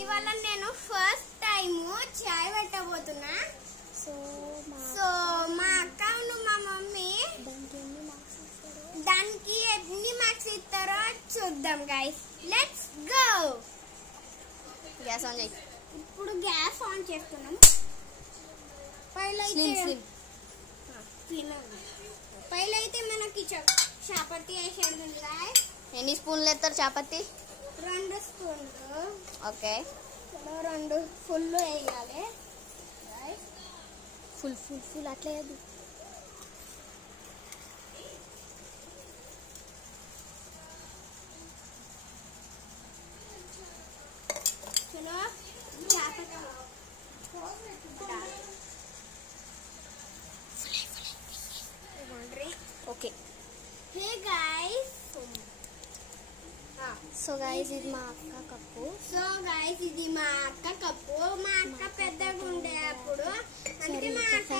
ఇవాళ నేను first time చాయ్ పెట్టబోతున్నా. So మా అక్క మా మమ్మీ దానికి ఎన్ని మార్క్స్ ఇస్తారో చూద్దాం guys. Let's go. Gas on చేయి. ఇప్పుడు గ్యాస్ ఆన్ చేస్తున్నాం. పైలైతే మనకి చాపత్తి వేసేది గైస్. ఎన్ని స్పూన్లు వేస్తారు చాపత్తి? 2 స్పూన్లు. ఓకే, 2 ఫుల్ వేయాలి. ఫుల్ అట్లా వేయద్దు. చలో చాపత్తి okay. Hey guys, so guys ఇది మా అక్క కప్పు. ఇది మా అక్క కప్పు. మా అక్క పెద్దగా ఉండే అప్పుడు, అంటే మా అక్క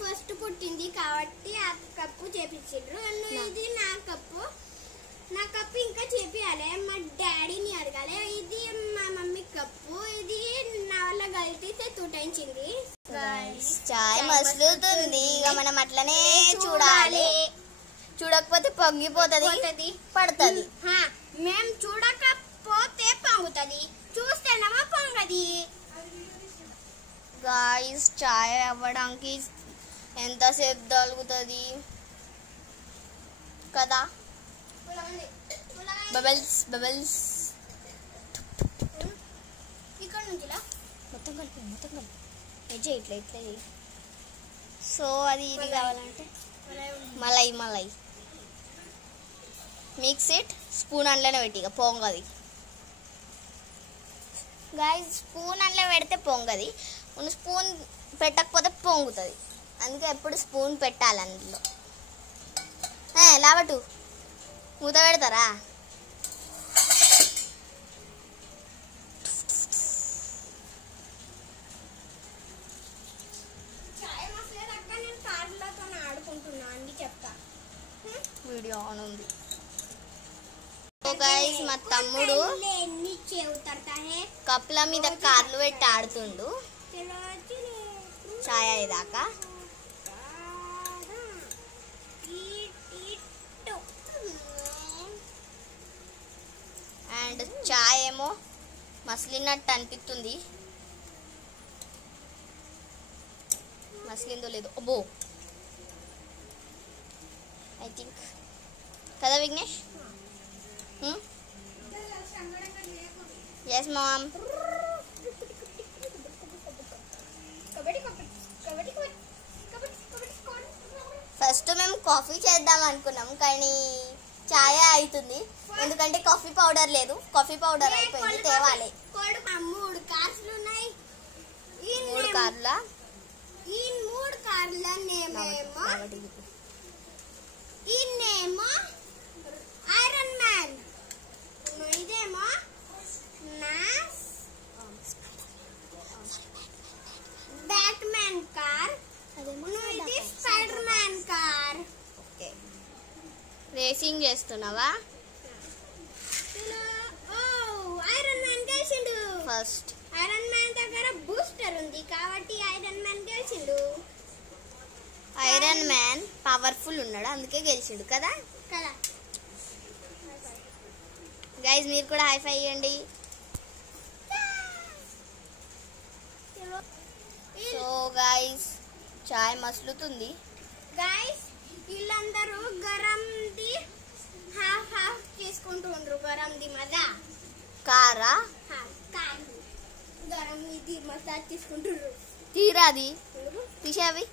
ఫస్ట్ పుట్టింది కాబట్టి ఆ కప్పు చేపించిండ్రు. ఇది నా కప్పు ఇంకా చేపియాలి. మా డాడీని అడగాలి. ఇది మా మమ్మీ కప్పు. ఇది నా వల్ల గల్తీతే తుటాయించింది. చాయ్ మసులుతుంది. ఇక మనం అట్లనే చూడాలి. చూడకపోతే పొంగిపోతుంది, పడుతుంది. మేము చూడకపోతే పొంగుతుంది, చూస్తేనేమో పొంగది. గాయ్స్ చాయ్ అవ్వడానికి ఎంతసేపు తగులుతుంది కదా. బబల్స్ బబల్స్ ఇక్కడ నుంచి మొత్తం కలిపి ఇట్లా ఇట్లా. సో అది ఇది కావాలంటే మలై మిక్స్ ఇట్. స్పూన్ అందులోనే పెట్టి ఇక పొంగది. గాయ్స్ స్పూన్ అందులో పెడితే పొంగది. స్పూన్ పెట్టకపోతే పొంగుతుంది. అందుకే ఎప్పుడు స్పూన్ పెట్టాలి అందులో. లావటు మూత పెడతారా? వీడియో ఆన్ ఉంది. సో గైస్ మా తమ్ముడు కప్పుల మీద కార్లు పెట్టి ఆడుతుండు చాయ్ అయ్యేదాకా. అండ్ చాయ్ ఏమో మసిలినట్టు అనిపిస్తుంది. మసిలిందో లేదో అబ్బో ఐ థింక్ కదా విఘ్నేష్? Yes ma'am. ఫస్ట్ మేము కాఫీ చేద్దాం అనుకున్నాం కానీ చాయ్ అవుతుంది. ఎందుకంటే కాఫీ పౌడర్ లేదు. కాఫీ పౌడర్ అయిపోయింది, తేవాలి. 3 కార్లు ఉన్నాయి. 3 కార్ల ఈ 3 కార్ల నేమో ఐరన్ మ్యాన్, ఇదేమో బ్యాట్ మ్యాన్ కార్, ఇది Spider Man car. Okay, racing చేస్తున్నావా? ఐరన్ మ్యాన్ గెలిచిండు ఫస్ట్. ఐరన్ మ్యాన్ దగ్గర బూస్టర్ ఉంది కాబట్టి ఐరన్ మ్యాన్ గెలిచిండు. ఐరన్ మ్యాన్ పవర్ఫుల్ ఉన్నాడు, అందుకే గెలిచిండు కదా. గైస్ మీరు కూడా హై ఫై ఇవ్వండి. సో గైస్ చాయ్ మసులుతుంది. గైస్ వీళ్ళందరూ గరంది హాఫ్ చేసుకుంటుండ్రు. గరంది మజా కారా గరం ఇది మసాజ్ తీసుకుంటుండ్రు. తీరాది తీసేవి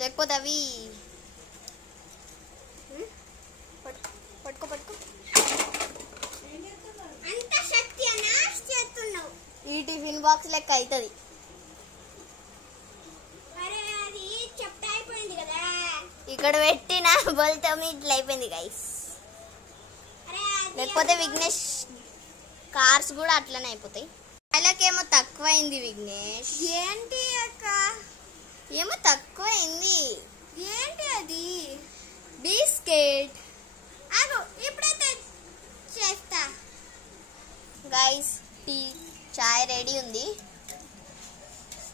లేకపోతే అవి పట్టుకో. అంత శక్తి అనాశ చేస్తున్నావు. ఈ టిఫిన్ బాక్స్ లెక్క అవుతుంది. అరే అది చెప్తా అయిపోయింది కదా. ఇక్కడ పెట్టిన బొల్తం ఇట్లా అయిపోయింది గైస్. లేకపోతే విఘ్నేష్ కార్స్ కూడా అట్లనే అయిపోతాయి. వాళ్ళకేమో తక్కువైంది విఘ్నేష్. ఏంటి అక్క? ఏమో తక్కువైంది. ఏంటి అది? బిస్కెట్. అగో ఇప్పుడైతే చేస్తా. గైస్ టీ చాయ్ రెడీ ఉంది.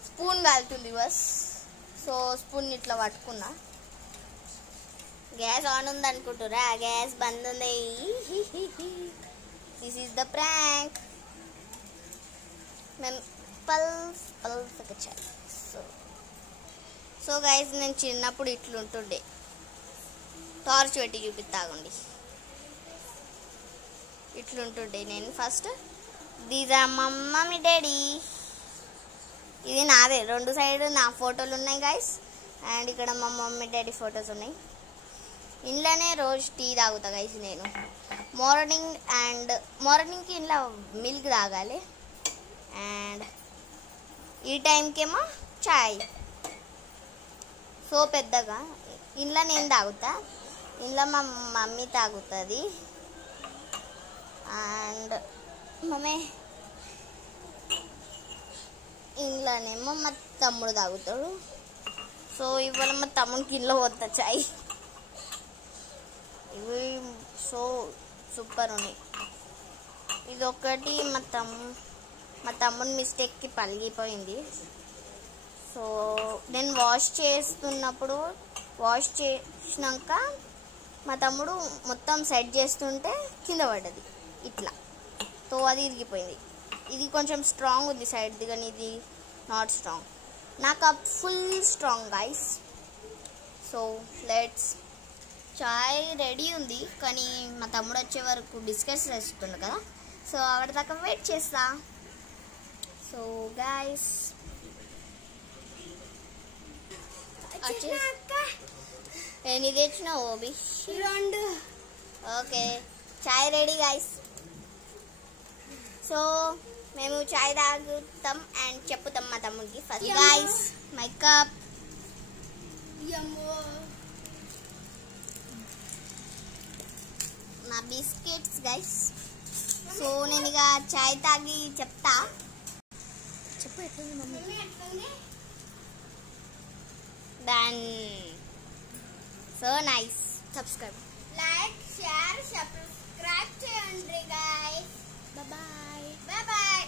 స్పూన్ కాలుతుంది బస్. సో స్పూన్ ఇట్లా పట్టుకున్నా. గ్యాస్ ఆన్ ఉంది అనుకుంటురా, గ్యాస్ బంద్ ఉంది. This is the prank. మేము పల్సగా చాయ్. సో గైస్ నేను చిన్నప్పుడు ఇట్లుంటుండే. టార్చ్ పెట్టి చూపిస్తాగండి. ఇట్లుంటుండే నేను ఫస్ట్. దీస్ ఆర్ మా మమ్మీ డాడీ. ఇది నాదే, 2 సైడ్ నా ఫోటోలు ఉన్నాయి గైస్. అండ్ ఇక్కడ మా మమ్మీ డాడీ ఫొటోస్ ఉన్నాయి. ఇంట్లోనే రోజు టీ తాగుతా గైస్ నేను. మార్నింగ్కి ఇంట్లో మిల్క్ తాగాలి. అండ్ ఈ టైంకేమో చాయ్. సో పెద్దగా ఇంట్లో నేను తాగుతా, ఇంట్లో మా మమ్మీ తాగుతుంది. అండ్ మమ్మీ ఇంట్లోనేమో మా తమ్ముడు తాగుతాడు. సో ఇవాళ మా తమ్ముడికి ఇంట్లో పోతా చాయ్. ఇవి సో సూపర్ ఉన్నాయి. ఇదొకటి మా తమ్ముడి మిస్టేక్కి పలిగిపోయింది. సో నేను వాష్ చేసినాక మా తమ్ముడు మొత్తం సెట్ చేస్తుంటే కింద పడ్డది ఇట్లా. సో అది ఇరిగిపోయింది. ఇది కొంచెం స్ట్రాంగ్ ఉంది సైడ్ది, కానీ ఇది నాట్ స్ట్రాంగ్. నా cup full strong guys. So let's. Chai ready ఉంది, కానీ మా తమ్ముడు వచ్చే వరకు డిస్కస్ చేస్తుండు కదా. సో అక్కడి దాకా వెయిట్ చేస్తా. సో గైస్ ఎన్ని తెచ్చినా ఓబి? 2. Okay chai ready guys. So మేము చాయ్ తాగుతాం అండ్ చెప్పుతాం మా తమ్ముడికి. First guys my cup. నా బిస్కెట్స్ గైస్. సో నేను ఇక చాయ్ తాగి చెప్తా. చెప్పు ఎట్లుంది mummy? Done. So nice. Subscribe, like, share, subscribe చేయండి గైస్. బాయ్. Bye bye.